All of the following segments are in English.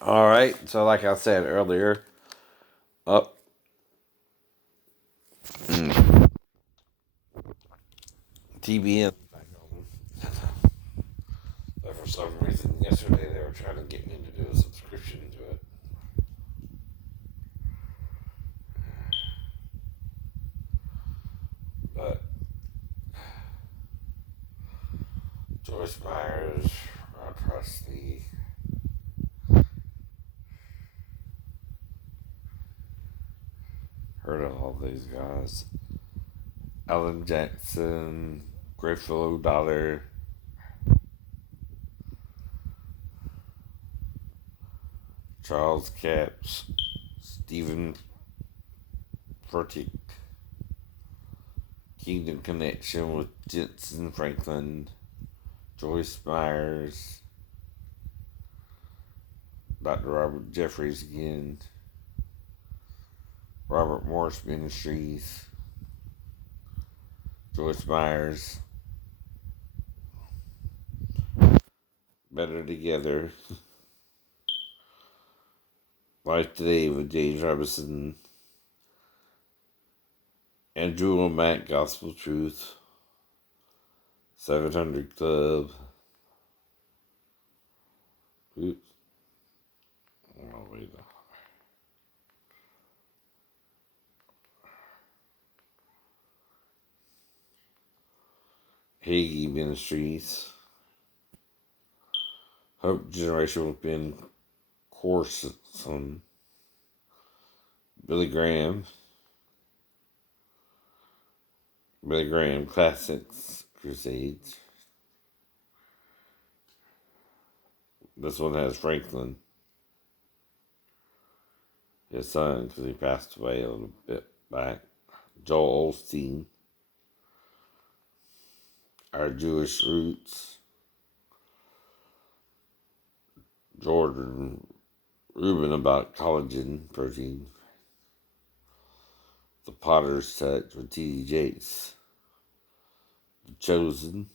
All right. So, like I said earlier, up TBN. But for some reason, yesterday they were trying to get me to do a subscription to it. But Joyce Myers, Rod Presley, heard of all these guys. Alan Jackson, Grateful O'Donnell, Charles Capps, Stephen Furtick, Kingdom Connection with Jensen Franklin, Joyce Myers, Dr. Robert Jeffries again, Robert Morris Ministries, Joyce Myers, Better Together, Life Today with James Robinson, Andrew O'Mac Gospel Truth, 700 Club. Oops. Oh, wait. Hagee Ministries, Hope Generation with Ben Corson, Billy Graham, Classics Crusades. This one has Franklin, his son, because he passed away a little bit back. Joel Osteen, Our Jewish Roots, Jordan Rubin about collagen protein, The Potter's Touch with T.D. Jakes, The Chosen,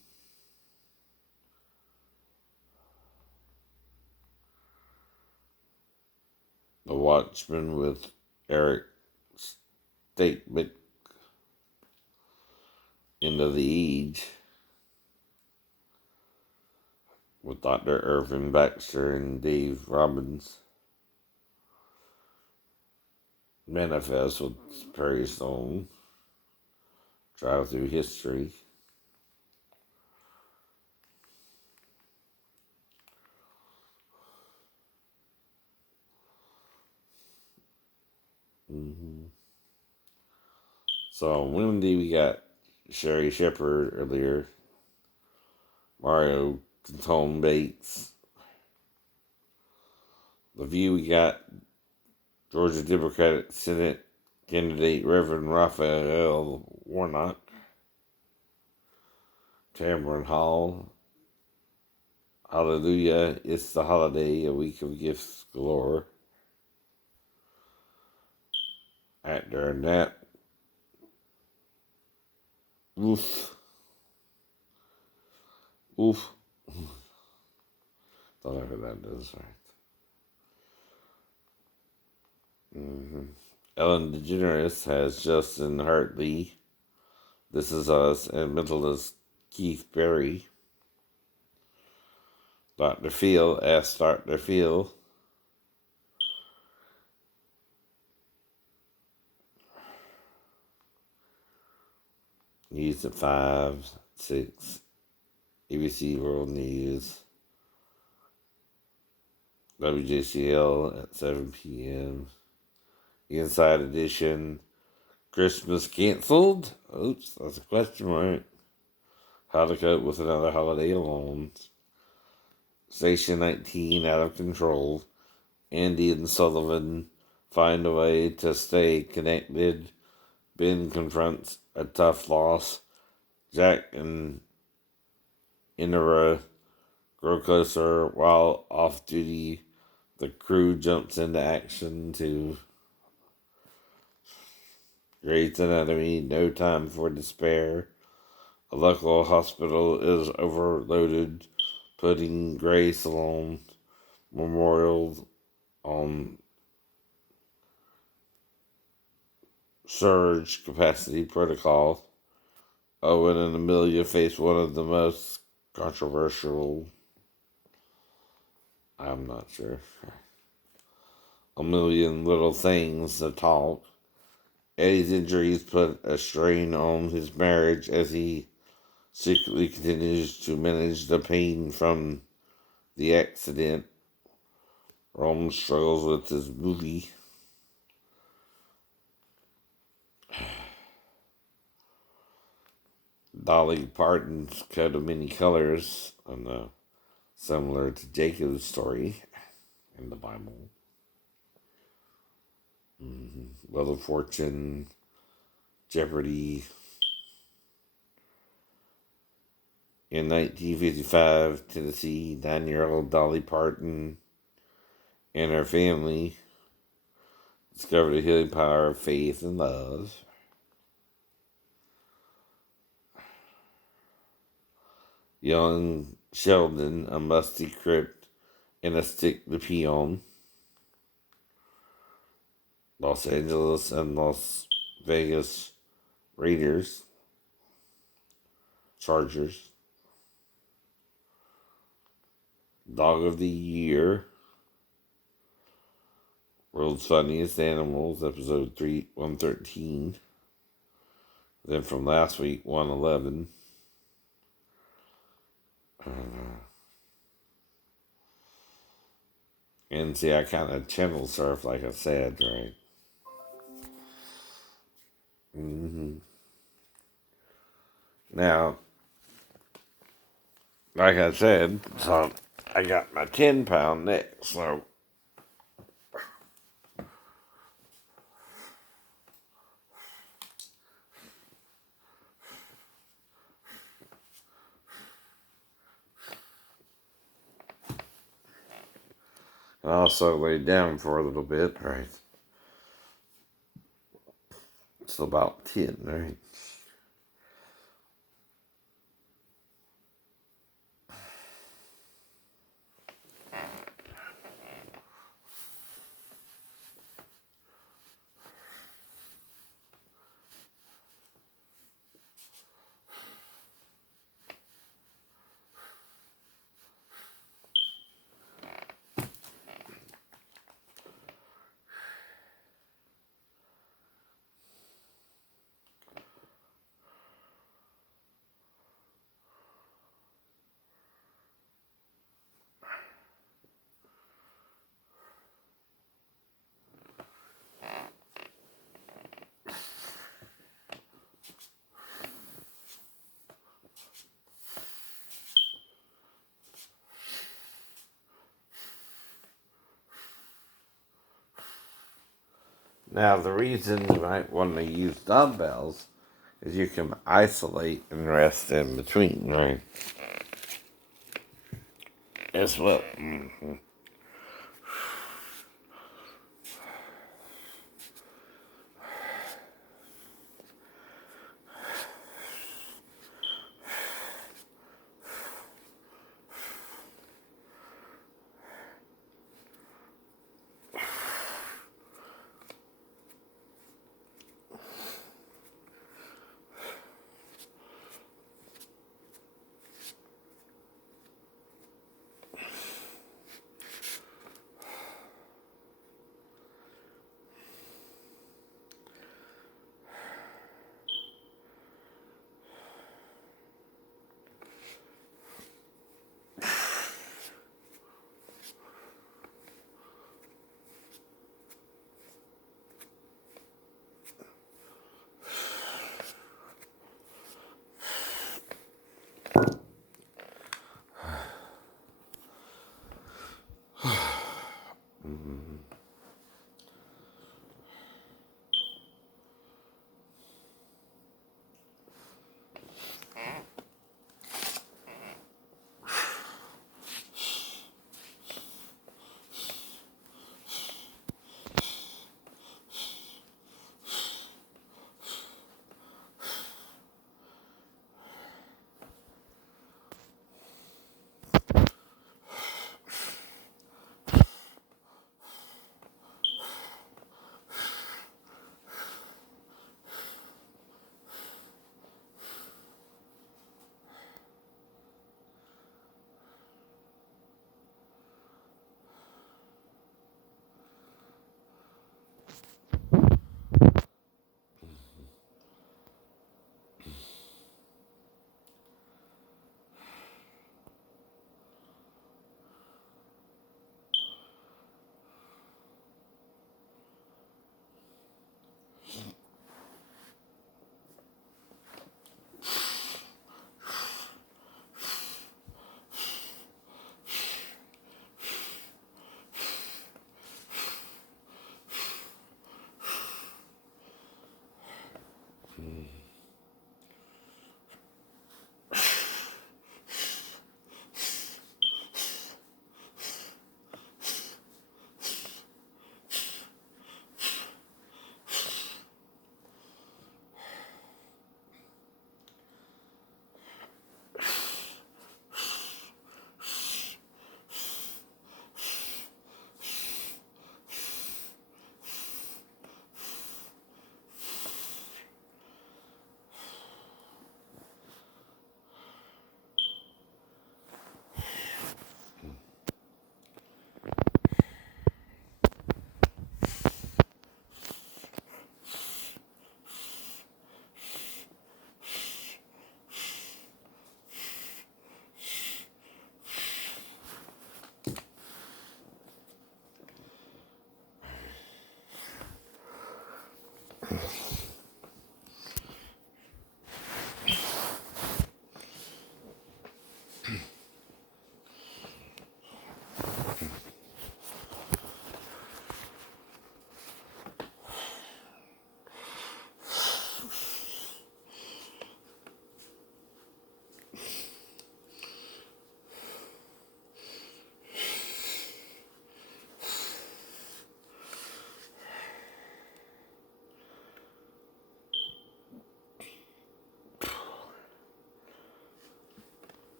The Watchman with Eric Stakebick, End of the Age with Dr. Irvin Baxter and Dave Robbins, Manifest with Perry Stone, Drive Through History, So on Wednesday we got Sherry Shepherd earlier, Mario Cantone Bates. The View we got Georgia Democratic Senate candidate Reverend Raphael Warnock, Tamron Hall. Hallelujah, it's the holiday, a week of gifts galore. Actor Nat Oof. Oof. Thought I heard that is right. Ellen DeGeneres has Justin Hartley, This Is Us, and mentalist Keith Berry. Dr. Phil, Ask Dr. Phil. News at 5, 6, ABC World News, WJCL at 7 p.m. Inside Edition, Christmas canceled? Oops, that's a question mark. How to cope with another holiday alone. Station 19, Out of Control. Andy and Sullivan find a way to stay connected. Ben confronts a tough loss. Jack and Inara grow closer while off duty. The crew jumps into action to Grey's Anatomy, No Time for Despair. A local hospital is overloaded, putting Grace alone. Memorial on surge capacity protocol. Owen and Amelia face one of the most controversial, I'm not sure, a million little things to talk. Eddie's injuries put a strain on his marriage as he secretly continues to manage the pain from the accident. Rome struggles with his movie. Dolly Parton's coat of many colors, similar to Jacob's story in the Bible. Wheel of Fortune, Jeopardy. In 1955, Tennessee, 9-year-old Dolly Parton and her family discovered the healing power of faith and love. Young Sheldon, a musty crypt and a stick to pee on. Los Angeles and Las Vegas Raiders, Chargers. Dog of the Year, World's Funniest Animals, episode 113. Then from last week, 111. And see, I kind of channel surf, like I said, right? Now, like I said, so I got my 10-pound neck, so I also laid down for a little bit, right? It's about 10, right? Now, the reason you might want to use dumbbells is you can isolate and rest in between, right? As well.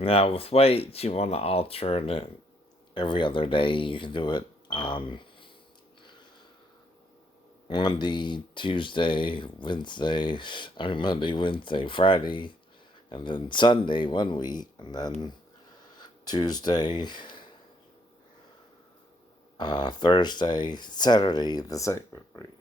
Now, with weights, you want to alternate every other day. You can do it Monday, Tuesday, Wednesday. Monday, Wednesday, Friday, and then Sunday one week, and then Tuesday, Thursday, Saturday the second week.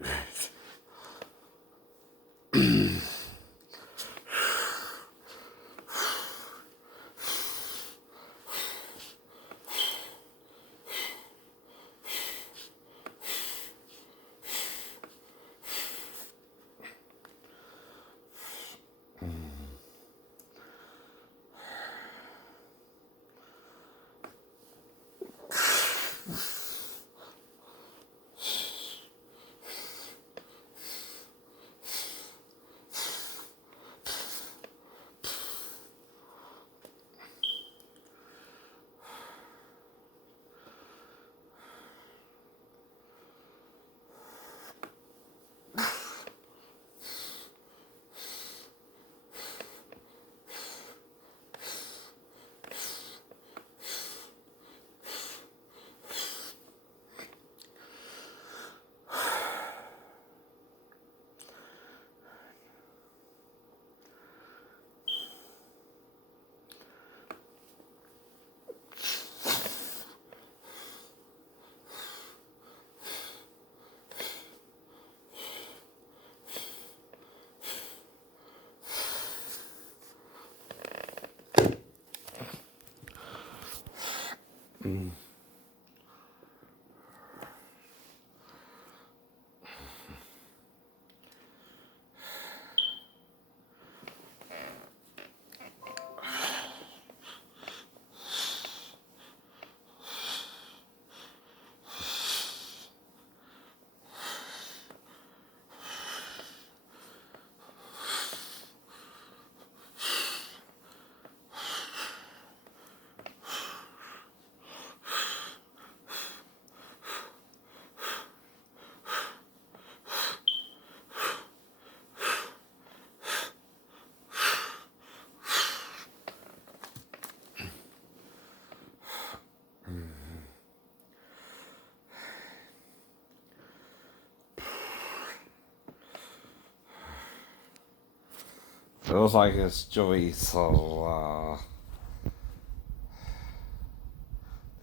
Feels like it's Joey, so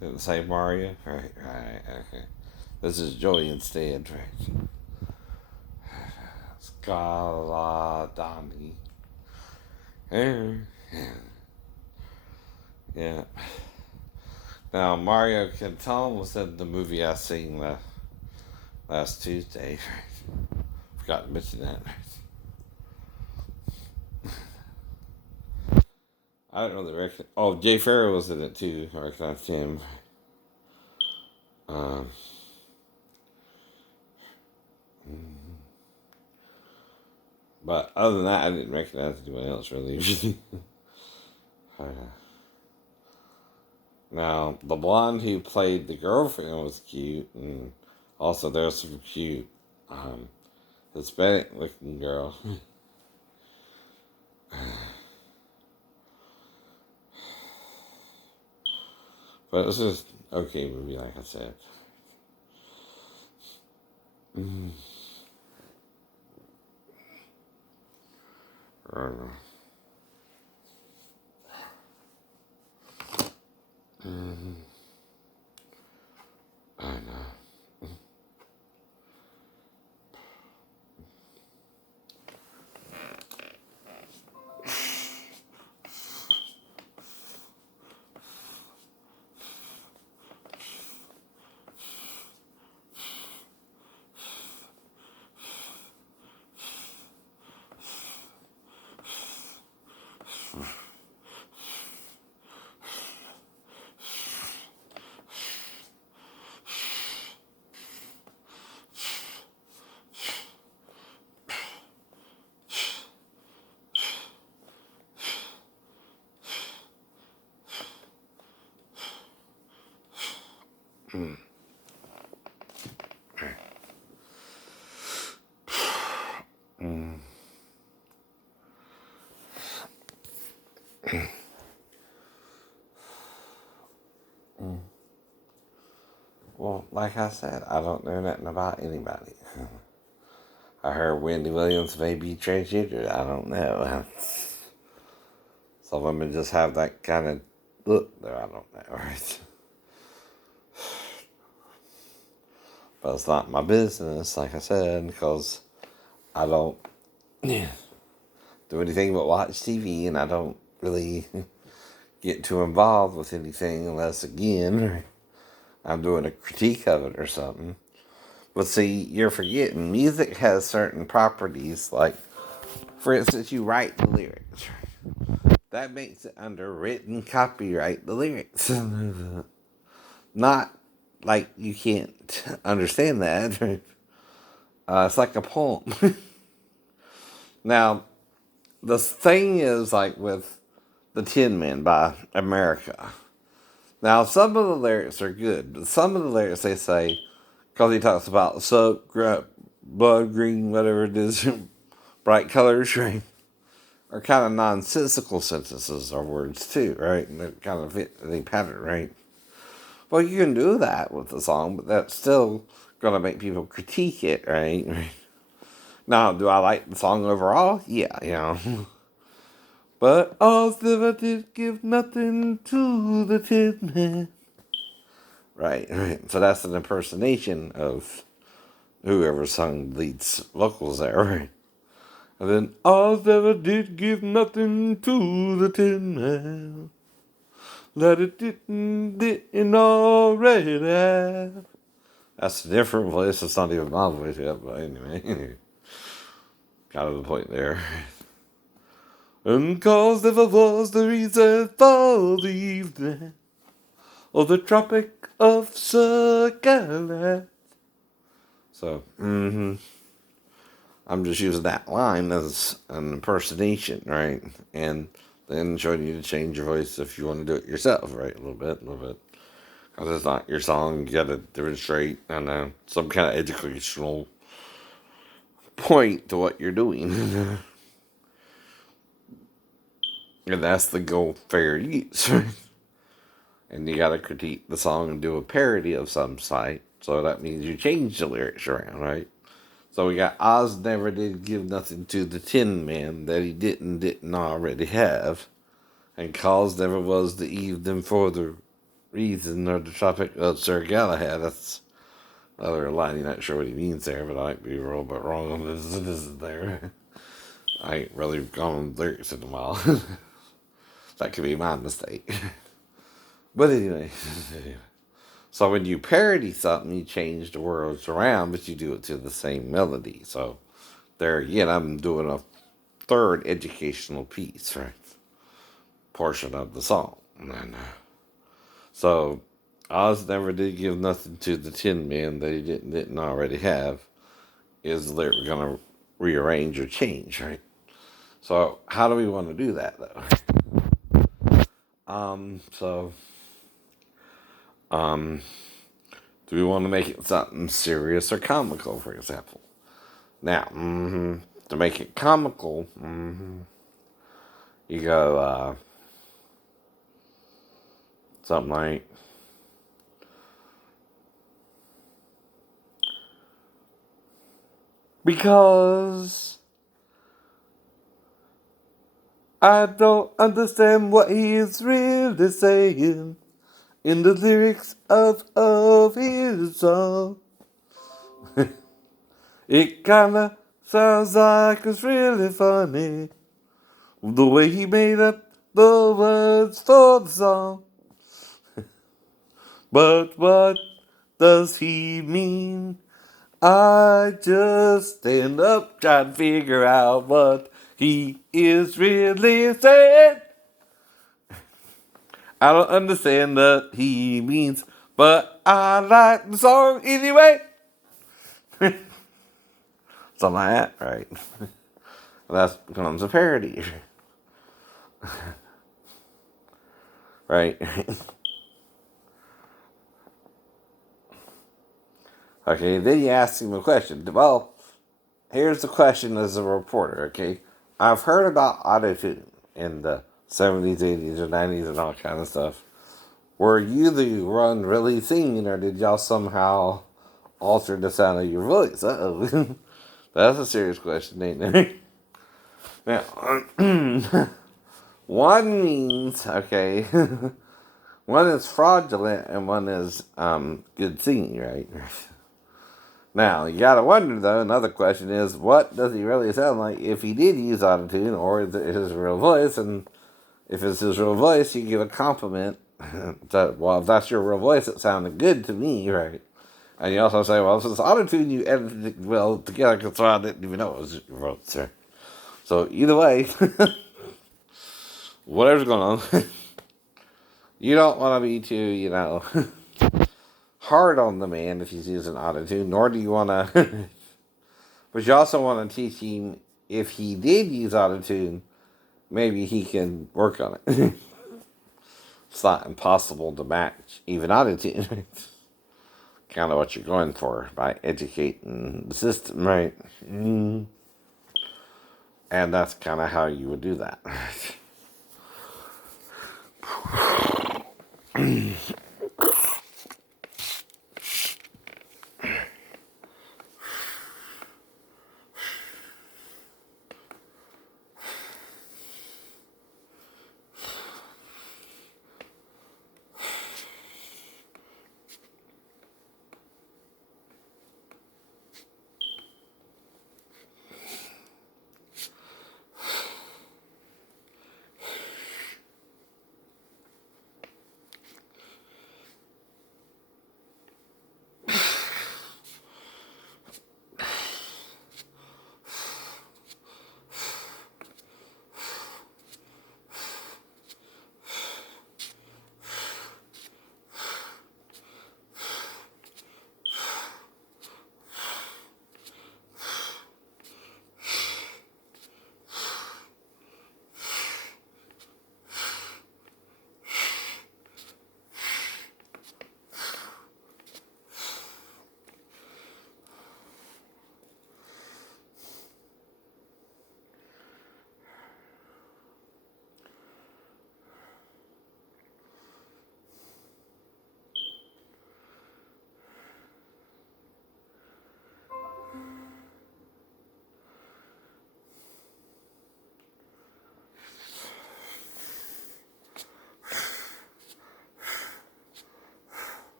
didn't say Mario? Right, okay. This is Joey instead, right? Scaladani. Yeah. Yeah. Now, Mario Cantone was in the movie I seen last Tuesday. Forgot to mention that. I don't really recognize. Oh, Jay Farrow was in it too. I recognized him. Um, but other than that, I didn't recognize anyone else really. uh, now, the blonde who played the girlfriend was cute, and also there's some cute Hispanic looking girl. But it's just okay movie, like I said. Mm, I don't know. Mm, I know. Mm, mm. Well, like I said, I don't know nothing about anybody. I heard Wendy Williams may be transgender. I don't know. Some women just have that kind of look there. I don't know, right? But it's not my business, like I said, because I don't do anything but watch TV, and I don't really get too involved with anything unless, again, I'm doing a critique of it or something. But see, you're forgetting music has certain properties, like, for instance, you write the lyrics. That makes it under written copyright, the lyrics. Not like you can't understand that. It's like a poem. Now, the thing is, like with The Tin Man by America. Now, some of the lyrics are good, but some of the lyrics they say, because he talks about soap, blood green, whatever it is, bright colors, right? Are kind of nonsensical sentences or words too, right? And they kind of fit the pattern, right? Well, you can do that with the song, but that's still gonna make people critique it, right? Now, do I like the song overall? Yeah, you know. But all silver did give nothing to the Tin Man. Right, right. So that's an impersonation of whoever sung lead's vocals there, right? And then Oz never did give nothing to the Tin Man that it didn't already have. That's a different voice. It's not even my voice yet, but anyway. Got to the point there. And cause never was the reason for the evening or the Tropic of Succulent. So, I'm just using that line as an impersonation, right? And then showing you to change your voice if you want to do it yourself, right? A little bit. Because it's not your song, you gotta demonstrate, I don't know, some kind of educational point to what you're doing. And that's the goal fair use, right? And you gotta critique the song and do a parody of some site. So that means you change the lyrics around, right? So we got Oz never did give nothing to the Tin Man that he didn't already have. And cause never was the evening for the reason or the Tropic of Sir Galahad. That's other line. You're not sure what he means there, but I might be a little bit wrong on this. This is there. I ain't really gone on lyrics in a while. That could be my mistake. But anyway. So when you parody something, you change the words around, but you do it to the same melody. So there again, I'm doing a third educational piece, right? Portion of the song. And so Oz never did give nothing to the Tin Man that he didn't already have. Is the lyric going to rearrange or change, right? So how do we want to do that though? So um, do we want to make it something serious or comical, for example? Now, to make it comical, you go something like, because I don't understand what he is really saying in the lyrics of his song. It kinda sounds like it's really funny the way he made up the words for the song. But what does he mean? I just stand up trying to figure out what he is really saying. I don't understand what he means, but I like the song anyway. Something like that, right? That becomes a parody, right? Okay, then you ask him a question. Well, here's the question as a reporter, okay? I've heard about autotune in the 70s, 80s, or 90s and all kind of stuff. Were you the one really singing, or did y'all somehow alter the sound of your voice? Uh-oh. That's a serious question, ain't it? Now, one means, okay, one is fraudulent and one is good singing, right? Now, you gotta wonder, though, another question is, what does he really sound like if he did use autotune, or is it his real voice? And if it's his real voice, you give a compliment that, well, if that's your real voice, it sounded good to me, right? And you also say, well, if it's autotune, you edited it well together, so I didn't even know it was your voice, sir. So, either way, whatever's going on, you don't want to be too, hard on the man if he's using autotune, nor do you want to, but you also want to teach him if he did use autotune, maybe he can work on it. It's not impossible to match even autotune. Kind of what you're going for by educating the system, right? And that's kind of how you would do that.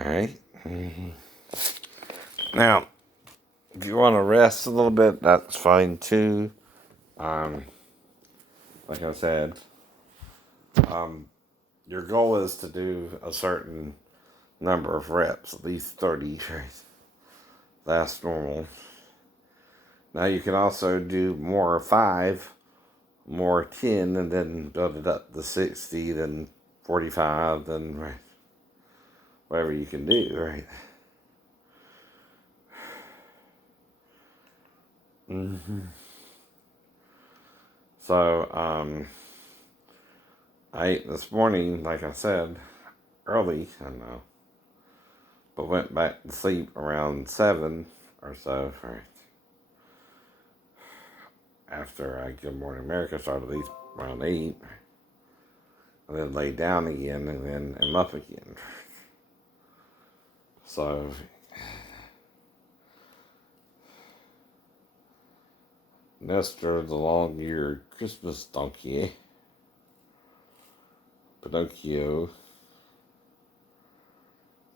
All right. Now, If you want to rest a little bit, that's fine too. Like I said, your goal is to do a certain number of reps, at least 30. That's normal. Now you can also do more 5, more 10, and then build it up to 60, then 45, then whatever you can do, right? Mm-hmm. So, I ate this morning, like I said, early, I know, but went back to sleep around 7 or so, right? After I Good Morning America started, at least around 8, and then lay down again, and then I'm up again. So, Nestor the long-eared Christmas donkey, Pinocchio,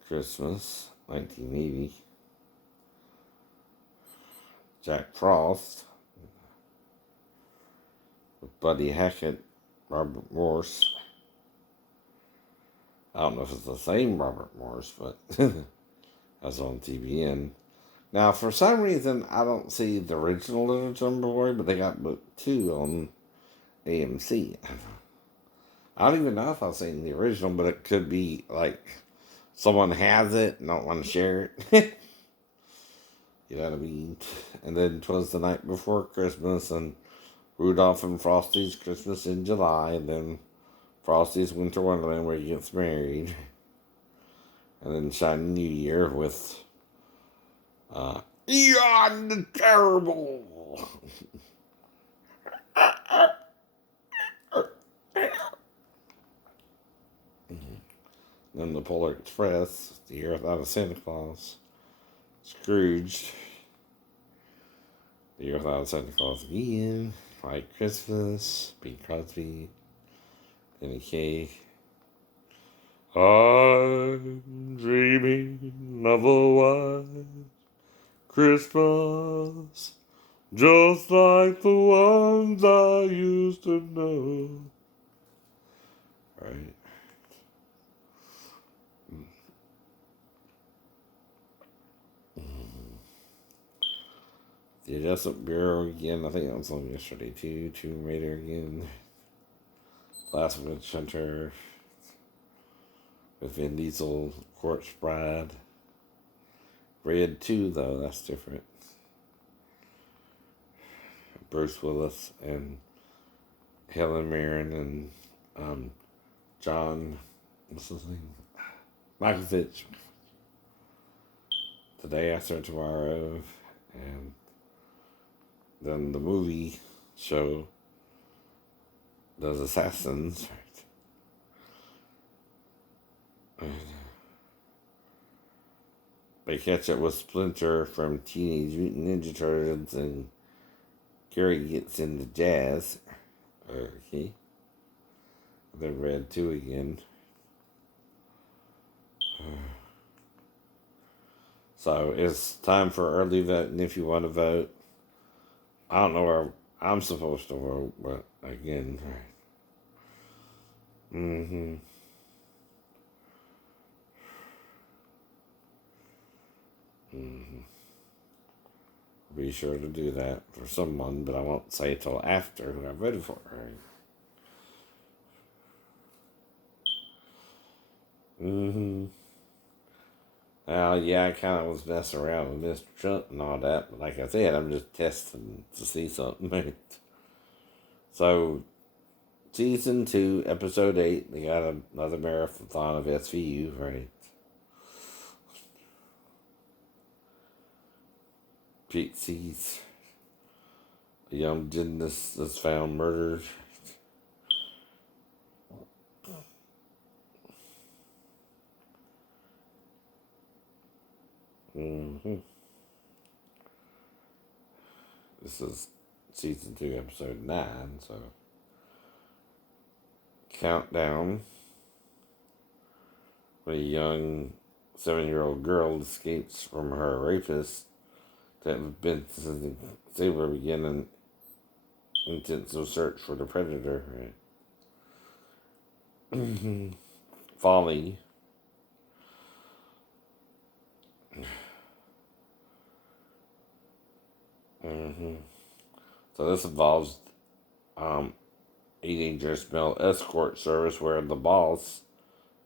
Christmas, 1980, Jack Frost, with Buddy Hackett, Robert Morse. I don't know if it's the same Robert Morse, but that's on TBN. Now, for some reason, I don't see the original Little Drummer Boy, but they got book 2 on AMC. I don't even know if I've seen the original, but it could be like someone has it and don't want to share it. You know what I mean? And then 'Twas the Night Before Christmas, and Rudolph and Frosty's Christmas in July, and then Frosty's Winter Wonderland where he gets married, and then Shiny New Year with Eon the Terrible. Then the Polar Express, The Year Without a Santa Claus, Scrooge, The Year Without a Santa Claus again, White Christmas, Bing Crosby, Penny Kaye. I'm dreaming of a white Christmas, just like the ones I used to know. Right? The Adjustment Bureau again. I think that was on yesterday too. Tomb Raider again. Last Witch Hunter with Vin Diesel, Corpse Bride. Red 2 though, that's different. Bruce Willis and Helen Mirren and John, what's his name? Michael Fitch. The Day After Tomorrow, and then the movie show, Those Assassins. They catch up with Splinter from Teenage Mutant Ninja Turtles, and Gary gets into jazz. Okay. Then Red 2 again. So it's time for early voting if you want to vote. I don't know where I'm supposed to vote, but again. Mm-hmm. Mm-hmm. Be sure to do that for someone, but I won't say it till after who I voted for. Right? Mm-hmm. Well, yeah, I kind of was messing around with Mr. Trump and all that, but like I said, I'm just testing to see something. So, season 2, episode 8, they got another marathon of SVU, right? Pete sees a young gymnast that's found murdered. Mm-hmm. This is season 2, episode 9, so countdown. When a young 7-year-old girl escapes from her rapist, that have been since they were beginning intensive search for the predator. Right? Folly. hmm So this involves um, a dangerous male escort service where the boss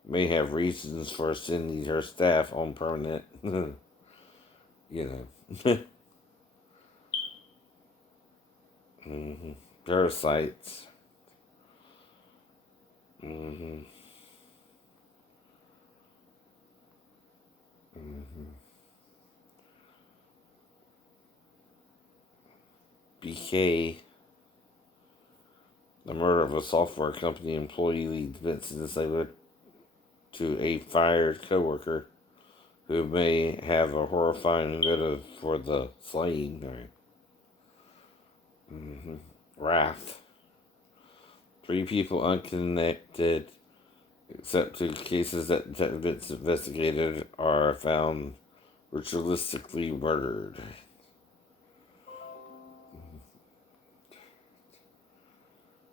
may have reasons for sending her staff on permanent, you know, parasites. hmm BK, the murder of a software company employee leads Vincent DeSalvo to a fired coworker who may have a horrifying motive for the slaying. Right? Wrath. Three people unconnected, except to cases that detectives investigated, are found ritualistically murdered.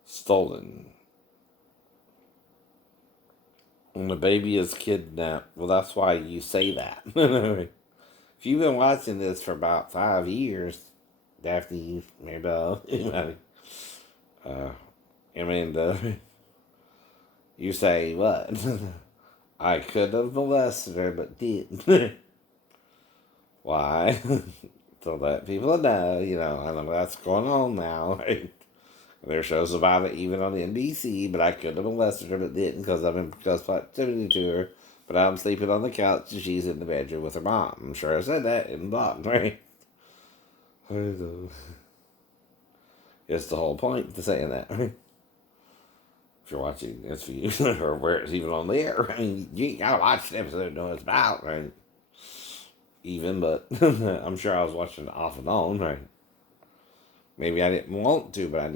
Stolen. When the baby is kidnapped, well, that's why you say that. If you've been watching this for about 5 years, Daphne, Mabel, anybody, uh, Amanda, you say what? I could have molested her, but didn't. Why? To let people know, I know that's going on now. Right? There are shows about it even on NBC, but I could have molested her, but didn't because I'm in close proximity to her. But I'm sleeping on the couch and she's in the bedroom with her mom. I'm sure I said that in the bottom, right? It's the whole point to saying that, right? If you're watching this for you, or where it's even on the air, I mean, you gotta watch the episode to know what it's about, right? Even, but I'm sure I was watching it off and on, right? Maybe I didn't want to, but I